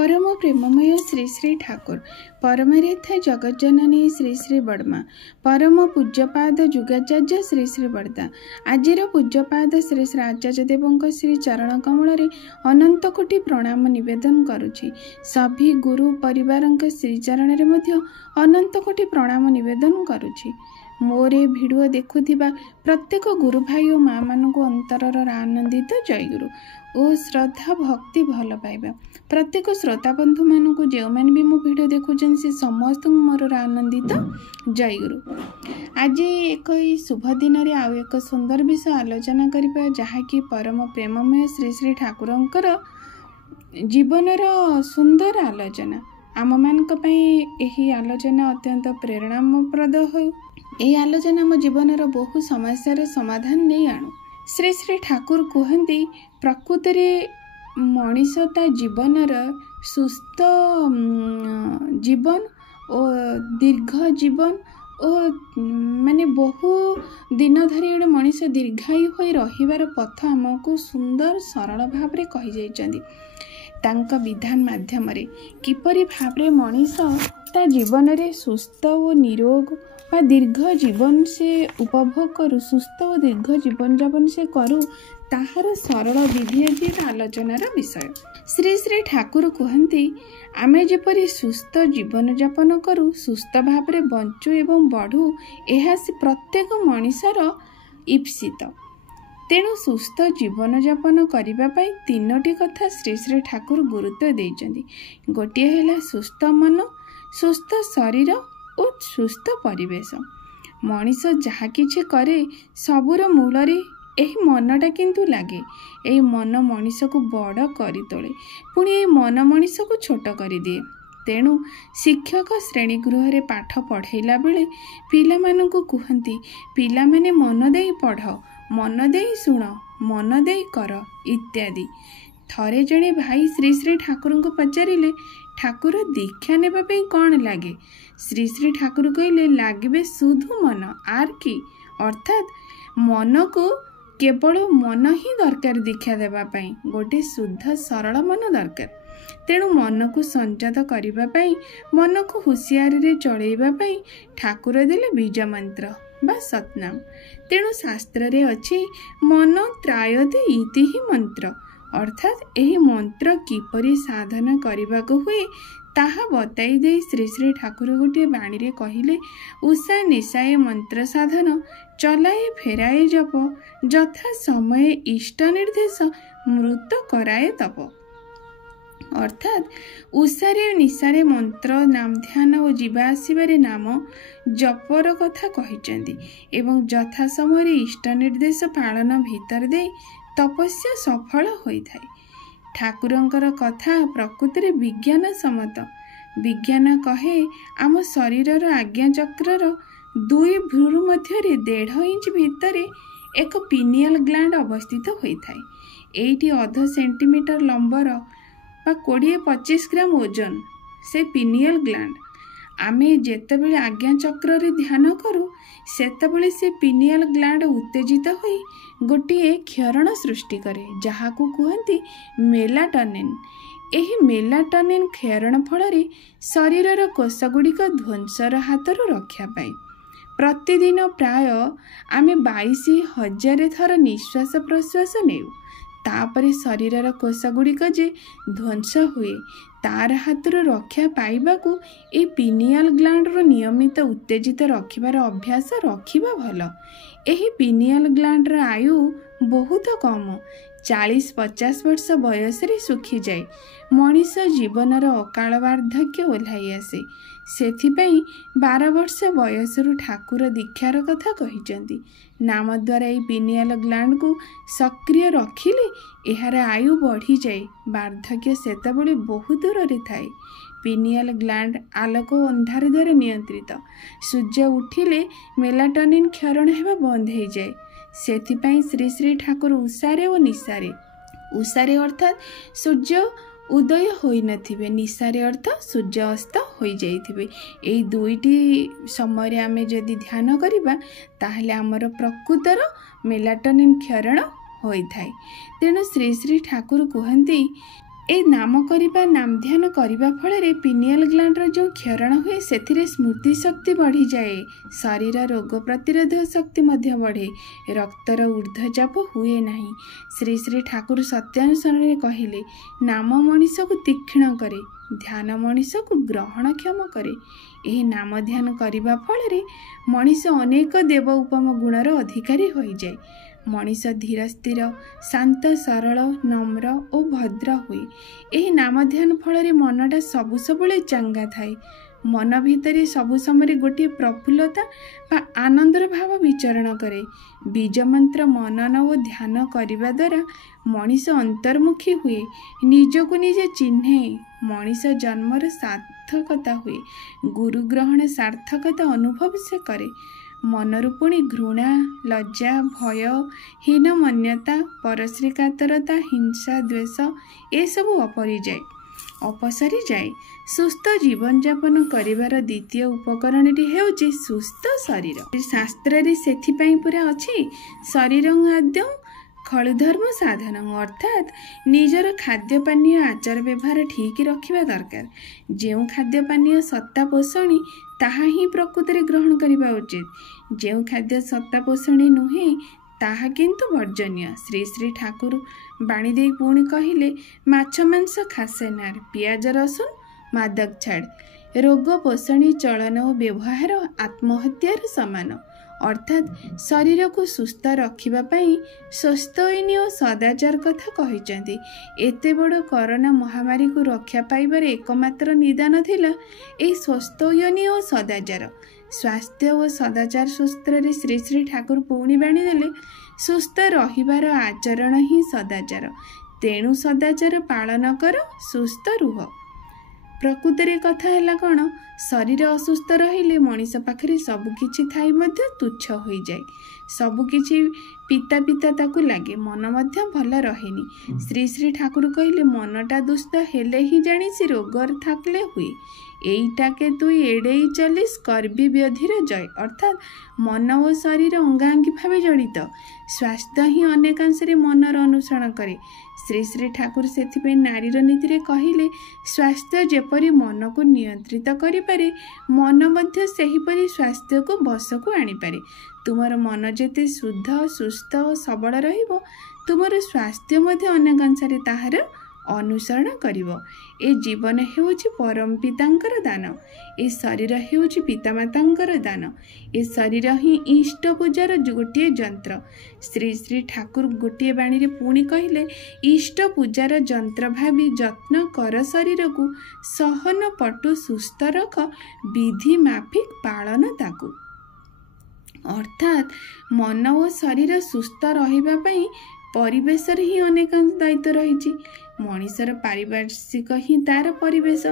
परम प्रेममय श्री श्री ठाकुर परमरेथ जगज्जननी श्री श्री बड़मा परम पूज्यपाद जुगाचार्य श्री श्री बड़दा आजिर पूज्यपाद श्री श्री आचार्य देवों श्री चरण कमल अनंत कोटि प्रणाम निवेदन करुछि। सभी गुरु परिवार श्रीचरण में अनंत कोटि प्रणाम निवेदन करुछि। मोरे भिडियो देखुथिबा प्रत्येक गुरु भाई और माँ मान अंतरर आनंदित जयगुरु ओ श्रद्धा भक्ति भल पाइबा प्रत्येक श्रोता बंधु मानू जो मैंने भी मो भिडियो देखुछन से समस्त मोर आनंदित जयगुरु। आज एक शुभ दिन रे आउ एक सुंदर विषय आलोचना करिबा जहाँकि परम प्रेममय श्री श्री ठाकुरंकर जीवनर सुंदर आलोचना आम मानक पई एही आलोचना अत्यंत प्रेरणाप्रद हो। यह आलोचना मो जीवनर बहु समस्यार समाधान नहीं आणु। श्री श्री ठाकुर कहते प्रकृति रे मनीष ता जीवनर सुस्थ जीवन और दीर्घ जीवन और माने बहु दिन धरी गोटे मनीष दीर्घायु हो रहिबार पथ आमको सुंदर सरल भाव रे कहि जाइछन्ति। तांका विधान माध्यम रे किपरि भाव रे मनीष ता जीवन रे सुस्थ और निरोग बा दीर्घ जीवन से उपभोग करू सुस्थ और दीर्घ जीवन जापन से करू ताहार सरल विधि आज आलोचनार विषय। श्री श्री ठाकुर कहते आमे जेपरि सुस्थ जीवन जापन करू सुस्थ भाव रे बंचू एवं बढ़ू यह प्रत्येक मनीषर ईप्सित। तेणु सुस्थ जीवन जापन करने तीनोटी कथा श्री श्री ठाकुर गुरुत्व देइछन्ति। गोटे है सुस्थ मन सुस्थ शरीर और सुस्थ परिवेश। मनीष जहा किछि करे सबुर मूल रे एही मनटा किंतु लागे। एही मन मनीष को बड़ करी तोले पुणी एही मन मनीष को छोट करी दिए। तेणु शिक्षक श्रेणीगृह रे पाठ पढ़ेला बेले पिला मानकु कहंती पिला माने मन देई पढ़ मन देई शुण मन देई कर इत्यादि। थरे जणे भाई श्री श्री ठाकुर को पचारिले ठाकुर दीक्षा नेबा पे कौन लागे? श्री श्री ठाकुर कहले लागे शुद्ध मन आर की अर्थात मन को केवल मन ही दरकार दीक्षा देबा पई गोटे शुद्ध सरल मन दरकार। तेणु मन को संयत करिबा पई मन को हुशियारी रे चलैबा पई ठाकुर देले बीज मंत्र बा सतनाम। तेणु शास्त्र रे अछि मन त्रायते इति ही मंत्र अर्थात एही मंत्र किपरि साधन करने को हुए ताहा बताई दे श्री श्री ठाकुर गोटे बाणी रे कहिले उषा निशाए मंत्र साधन चलाए फेराए जप जथा समय इष्ट निर्देश मृत कराए तप। अर्थात उषारे निशारे मंत्र नाम ध्यान और जीवा आसबारे नाम जपर कथा कहिचंदी एवं यथा समय इष्ट निर्देश पालन भीतर दे तपस्या सफल होइथाय। ठाकुरंकर कथा प्रकृति रे विज्ञान सम्मत। विज्ञान कहे आम शरीरर आज्ञा चक्रर दुई भ्रूरु मध्य 1.5 इंच भितर एक पिनियल ग्लैंड अवस्थित होइथाय। एइटी अध सेंटीमीटर लंबर बा 20-25 ग्राम ओजन से पिनियल ग्लैंड। आमे जेतेबेले आज्ञा चक्र रे ध्यान करू सेतेबेले से पिनियल ग्लैंड उत्तेजित होई गोटे क्षरण सृष्टि करे जहाकू कहती मेलाटोनिन। एही मेलाटोनिन क्षरण फल शरीरर कोषगुड़िक ध्वंसर हाथरू रक्षा पाए प्रतिदिन प्राय आमे 22,000 थर निश्वास प्रश्वास नेउ। तापरे शरीरर कोषगुड़िक जे ध्वंस हुए तार हाथरू रक्षा पाइबाकू ए पिनियल ग्लैंडर नियमित उत्तेजित रखिबार अभ्यास रखिबा भल। एही पिनियल ग्लैंडर आयु बहुत कम 40-50 वर्ष बयस रे सुखी जाए। मनीष जीवनर अकाल वार्धक्य ओह्लाई आसे सेथिपई 12 वर्ष बयसरू ठाकुर दीक्षार कथा कहिचंती। नाम द्वारा ये पिनियल ग्लैंड को सक्रिय रखिले एहार आयु बढ़ी जाए। वार्धक्य सेतबेले बहुत दूर रे थाए। पिनियल ग्लैंड आलोक अंधार द्वारा नियंत्रित। सूर्य उठिले मेलाटोनिन क्षरण हेबा बंद हो जाए। सेथिपई श्री श्री ठाकुर उषारे और निशारे उषारे अर्थात सूर्य उदय होई नथिबे निशारे अर्थात सूर्य अस्त होई जाइथिबे। एई दुईटी समय आमे जदि ध्यान करिबा ताहले हमर प्रकृतर मेलाटोनिन क्षरण होई थाए। तेणु श्री श्री ठाकुर कहंती ए नाम करिबा नाम ध्यान करिबा फଳରେ पिनियल ग्लांडर जो क्षरण हुए से स्मृति शक्ति बढ़ी जाए, शरीर रोग प्रतिरोधक शक्ति मध्य बढ़े, रक्तर ऊर्ध्वचाप हुए नहीं। श्री श्री ठाकुर सत्यानुसरण कहले नाम मनीष को तीक्ष्ण करे, ध्यान मनीष को ग्रहणक्षम करे। यह नाम ध्यान करिबा फଳରେ मनीष अनेक देव उपम गुणर अधिकारी हो जाए। मनीष धीर स्थिर शांत सरल नम्र और भद्र हुए। यह नाम ध्यान फल मनटा सबु सबले चंगा थाए। मन भितर सबु समय गोटे प्रफुल्लता बा आनंदर भाव विचरण करे। बीज मंत्र मनन और ध्यान करने द्वारा मनीष अंतर्मुखी हुए, निजको निजे चिन्हे, मनीष जन्मर सार्थकता हुए, गुरु ग्रहण सार्थकता अनुभव से करे। मनरु पुणी घृणा लज्जा भय हीनमन्यता परश्री कातरता हिंसा द्वेष ये सबू अपसरी जाए। सुस्थ जीवन यापन करिवार द्वितीय उपकरणटी हेउची सुस्थ शरीर। शास्त्र रे सेथिपई पूरा अछि शरीर आद्य खलुधर्म साधन, अर्थात निजर खाद्य पानीय आचार व्यवहार ठीक रखिबा दरकार। जेउ खाद्य पानीय सत्ता पोषणी ताहा ही प्रकृति रे ग्रहण करिबा उचित। जेउ खाद्य सत्ता पोषणी नुहे ताहा किंतु वर्जनीय। श्री श्री ठाकुर बाणी दे पुणी कहिले माछ मांस खासेनार, पियाज रसुन मादक छाड़, रोग पोषणी चलन और व्यवहार आत्महत्यार समान। अर्थात शरीर को सुस्थ रखिबा पई स्वस्थयनी और सदाचार कथा कहिचंती। एते बड़ कोरोना महामारी को रक्षा पाइबार एकमात्र निदान थिला ए स्वस्थयनी और सदाचार। स्वास्थ्य और सदाचार सूत्र रे श्री श्री ठाकुर पुणी बाणी देले सुस्थ रहिबार आचरण ही सदाचार। तेणु सदाचार पालन कर, सुस्थ रुह। प्रकृति कथा है कौन, शरीर असुस्थ रहिले मनीष पाखरे सबुकिछि थाई मध्य तुच्छ हो जाए। सबुकिछि पिता पिता ताकू लगे, मन मध्य भल रहेनी। श्री श्री ठाकुर कहले मनटा दुष्ट हेले ही जानिछि रोग थाकले हुए। एईटाके तुई एड़ेई चलिस कर्बी व्याधिर जय। अर्थात मन और शरीर अंगांगी भावे जड़ित। स्वास्थ्य ही अनेकांश मनर अनुसरण करे। श्री श्री ठाकुर से नारीर नीति कहले स्वास्थ्य जेपरी मन को नियंत्रित करिपारे, मन मध्य सेहीपरि स्वास्थ्य को बस को आनिपारे। तुमर मन जेते शुद्ध सुस्थ और सबल रहिबो, तुमर स्वास्थ्य मध्य अनेकांश ताहार अनुसरण करिवो। ए जीवन हेउछि परम पितांकर दान, ए शरीर हेउछि पितामातांकर दान। ए शरीर ही इष्ट पूजार गोटे जंत्र। श्री श्री ठाकुर गोटे बाणी रे पुणी कहले इष्ट पूजार जंत्र भावी जत्न कर शरीर को, सहन पटु सुस्थ रख, विधि माफिक पालन ताकू। अर्थात मन और शरीर सुस्थ रहिबा पई परिवेश ही अनेक दायित्व रही। मनीषर पारिपार्श्विक ही तार परिवेश,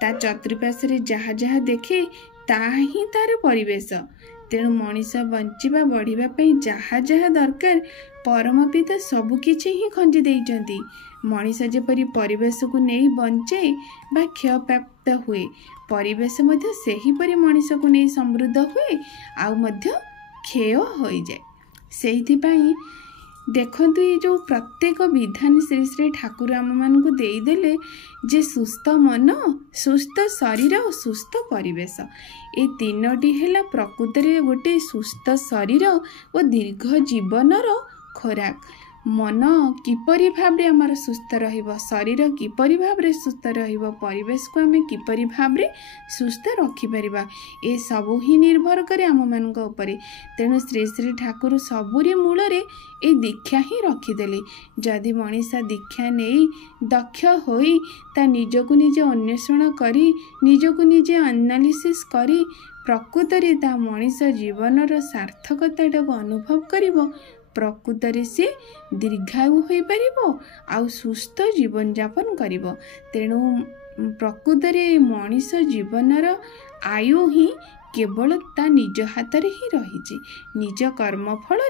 ता चतुर्पार्श्वे जहाँ जहाँ देखे ताहा ही तार परिवेश। तेणु मनीष बंचिबा बढ़िबा पई जहाँ जहाँ दरकार परम पिता सबुकिछि ही खंजी देइचंती। मनीष जेपरि परिवेश को नहीं बंचे बा क्षय प्राप्त हुए, परिवेश मध्य सेहीपरि मनीष को नहीं समृद्ध हुए आउ मध्य क्षय हो जाए। सेहिथिपई देखंतु ये जो प्रत्येक विधान श्री श्री ठाकुर आम मान को देदेले जे सुस्थ मन, सुस्थ शरीर और सुस्थ परिवेश, ए तीनोटी है प्रकृति गोटे सुस्थ शरीर और दीर्घ जीवनर खोराक। मन किपरि भाबरे आमर सुस्थ रहिबो, शरीर किपरि भाबरे सुस्थ रहिबो, परिवेश को आमे किपरि भाबरे सुस्थ रखि परिबा, ए सबु ही निर्भर करे आम मानक उपरे। तेणु श्री श्री ठाकुर सबुरी मूल रे ए दीक्षा ही रखिदेले। जदि मनीषा दीक्षा नहीं दक्ष होई ता निजको निजे अन्वेषण करी, निजको निजे एनालिसिस करी प्रकृतरे ता मनीष जीवनर सार्थकता अनुभव करिबो। प्रकृतरे से दीर्घायु हो पारिबो आउ सुस्थ जीवन यापन करिबो। तेणु प्रकृतरे मनीष जीवनर आयु ही केवल ता निज हाथ में ही रही। निज कर्म फल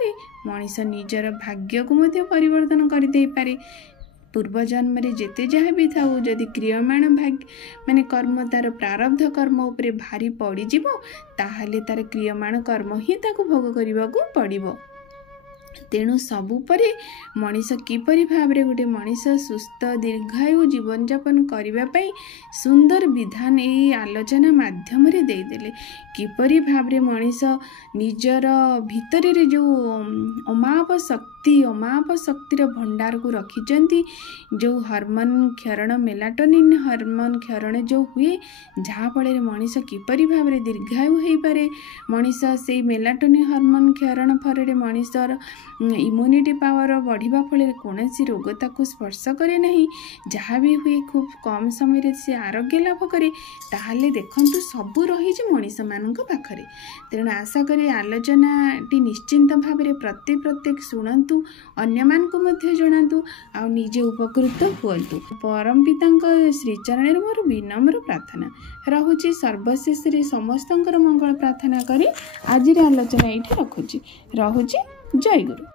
मनीष निजर भाग्य को मध्य परिवर्तन कर दे पारे। पूर्व जन्म रे जेते जहाँ भी थाऊ जदि क्रियमाण भाग्य माने कर्म तार प्रारब्ध कर्म उपरे भारी पड़ी जिवो, ताहले तार क्रियमाण कर्म ही ताको भोग करने को पड़िबो। तेणु सबुपरि मनीष किपरि भावरे गोटे मनीष सुस्थ दीर्घायु जीवनयापन करने सुंदर विधान यही आलोचना माध्यम देदेले किपरि भावरे मनीष निजर भितर जो अमाप शक्तिर भंडार को रखिचंती जो हार्मोन क्षरण मेलाटोनिन हार्मोन क्षरण जो हुए जहाँफल मनीष किपरि भावरे दीर्घायु हो पारे मनीष से मेलाटोनिन हार्मोन क्षरण फल मनीषर इम्यूनिटी पावर बढ़िबा फल कौन रोग ताकू स्पर्श करे नहीं जहाँ भी हुए खूब कम समय से आरोग्य लाभ करे ताहले देखंतु सबू रही मनीष मान पाखरे। तेणु आशा करी आलोचना टी निश्चिंत भाव में प्रत्येक शुणु अन्य मानकु मध्य जणातु आ निजे उपकृत हुअन्तु। परम पिता श्रीचरण मोर विनम्र प्रार्थना रहुछि सर्वशेष समस्तंकर मंगल प्रार्थना करी आज आलोचना ये रखुछि। रहुछि जय गुरु।